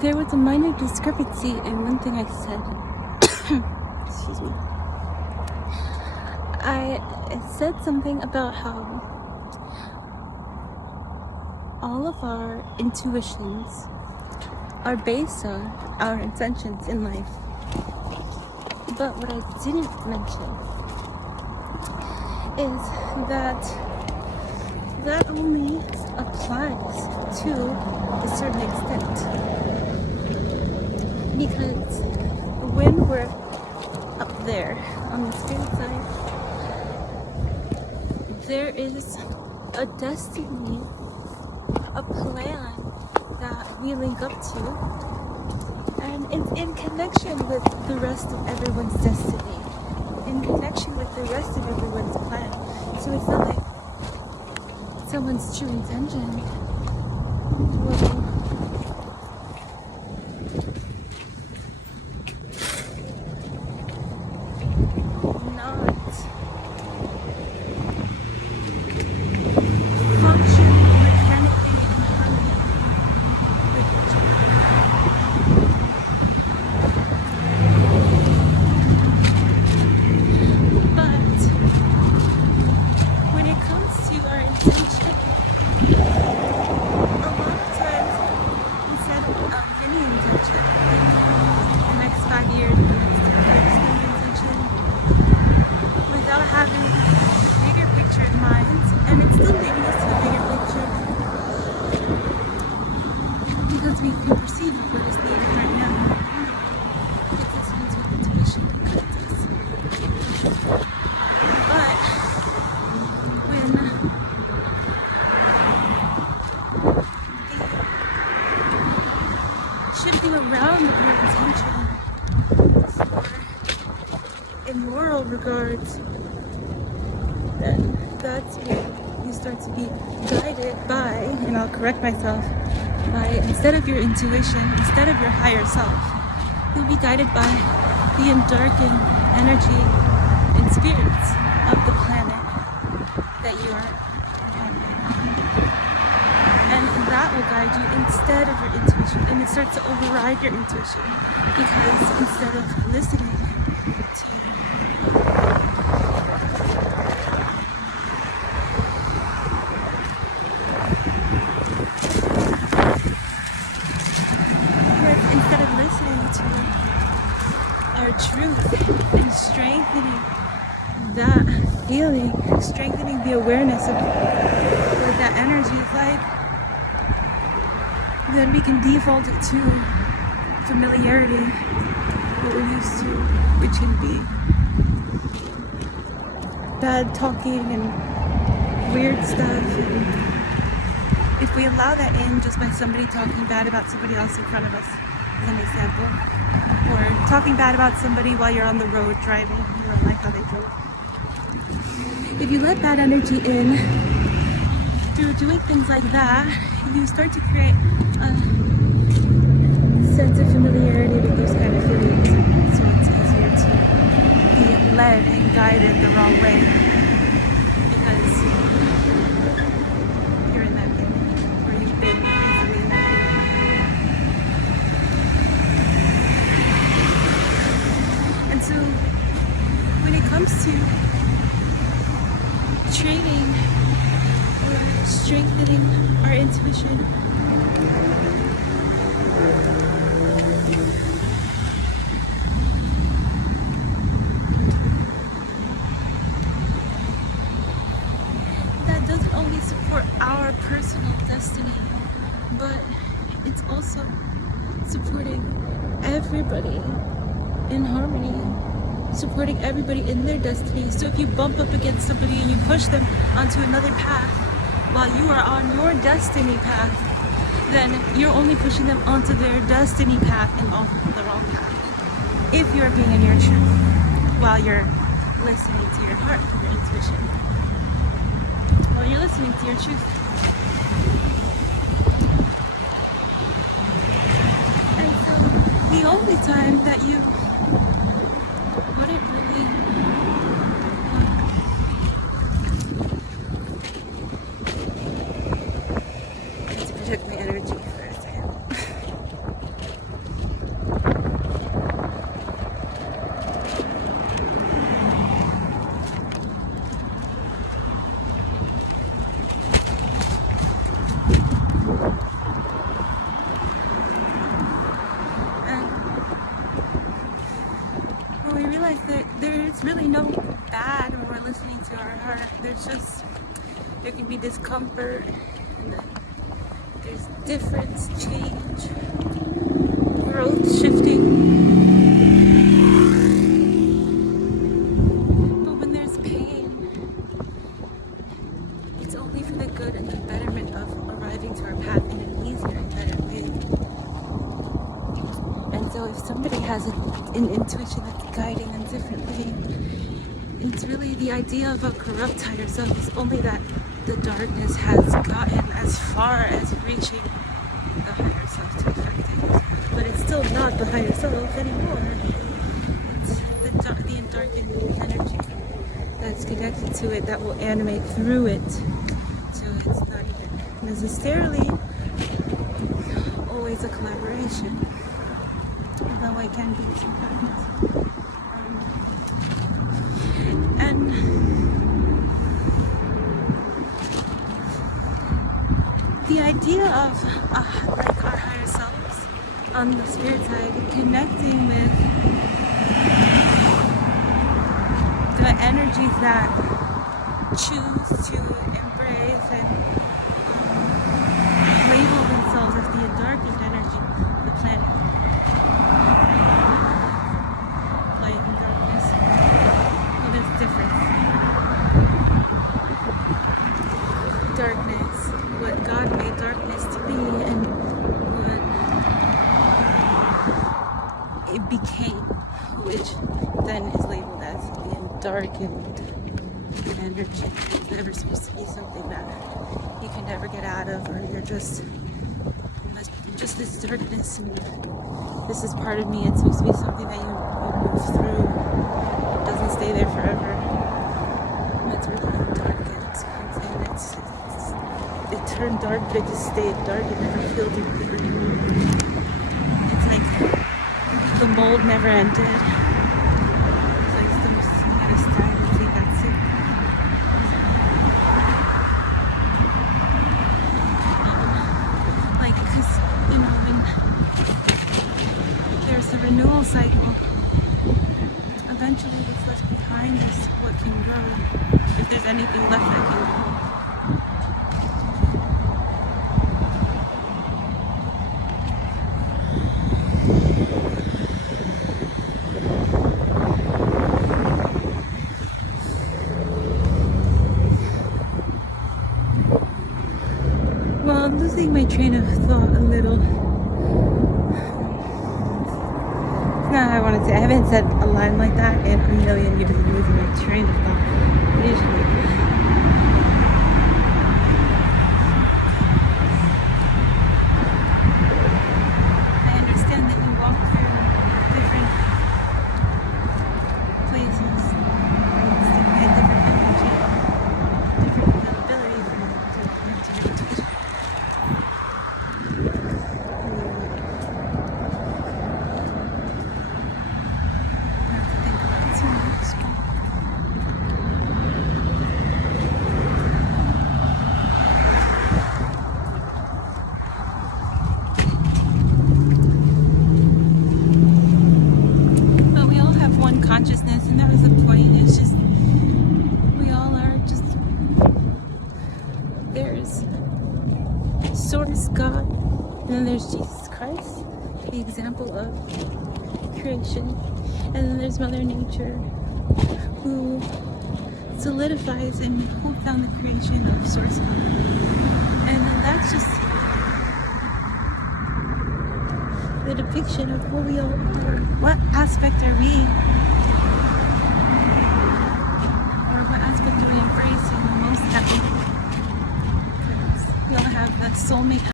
there was a minor discrepancy in one thing I said. Excuse me. I said something about how all of our intuitions are based on our intentions in life. But what I didn't mention is that that only applies to a certain extent. Because when we're up there on the spirit side, there is a destiny, a plan that we link up to, and it's in connection with the rest of everyone's destiny, in connection with the rest of everyone's plan. So it's not like someone's true intention will not function mechanically in harmony with each other. But when it comes to our intention, a lot of times we set a mini intention, like the next 5 years, the next 10 years mini intention, without having the bigger picture in mind, and it's still leading us to the bigger picture because we can perceive what is needed right now. It's listening to intuition that guides us. But when the shifting around of your intention in moral regards, then that's when you start to be guided by, and I'll correct myself, by instead of your intuition, instead of your higher self, you'll be guided by the endarkened energy and spirits of the planet that you are inhabiting. And that will guide you instead of your intuition, and it starts to override your intuition because instead of listening to our truth and strengthening that feeling, strengthening the awareness of what that energy is like, then we can default it to familiarity, what we're used to, which can be bad talking and weird stuff. And if we allow that in just by somebody talking bad about somebody else in front of us, as an example, or talking bad about somebody while you're on the road driving, you don't like how they drove. If you let that energy in through doing things like that, you start to create a sense of familiarity with those kind of feelings, so it's easier to be led and guided the wrong way because you're in that feeling, or you've been recently in that feeling. And so when it comes to training or strengthening our intuition, that doesn't only support our personal destiny, but it's also supporting everybody in harmony, supporting everybody in their destiny. So if you bump up against somebody and you push them onto another path while you are on your destiny path, then you're only pushing them onto their destiny path and off the wrong path. If you're being in your truth while you're listening to your heart, to your intuition, while you're listening to your truth. And so the only time that you wouldn't really to protect my energy for a second. there's really no bad when we're listening to our heart. There can be discomfort, and there's difference, change, growth, shifting. But when there's pain, it's only for the good and the betterment of arriving to our path in an easier and better way. And so if somebody has an intuition that's guiding them differently, it's really the idea of a corrupt higher self is only that the darkness has gotten as far as reaching the higher self to affect it. But it's still not the higher self anymore. It's the endarkened energy that's connected to it that will animate through it. So it's not even necessarily always a collaboration, although it can be sometimes. And the idea of like our higher selves on the spirit side connecting with the energies that choose to embrace and label themselves as the endarkened energy of the planet. Light and darkness. Well, there's a difference. Darkness, what God made darkness to be, and what it became, which then is labeled as the endarkened energy. It's never supposed to be something that you can never get out of, or you're just this darkness, and this is part of me. It's supposed to be something that you move through. It doesn't stay there forever. And that's where the darkness comes in. It turned dark, but it just stayed dark. It never healed it anymore. It's like the mold never ended. It's like some kind of stagnancy, that's it. Like, because, when there's a renewal cycle, eventually what's left behind is what can grow. If there's anything left that can grow. Well, I'm losing my train of thought a little. No, I want to say I haven't said a line like that in a million years. I'm losing my train of thought. Usually. I understand that you walk through different places, different energy, different availability to connect to your intuition. Consciousness, and that was the point. It's just we all are just, there's source God, and then there's Jesus Christ, the example of creation, and then there's Mother Nature, who solidifies and holds down the creation of source God. And then that's just the depiction of what we all are. What aspect are we? What aspect do we embrace in the most that we all have that soulmate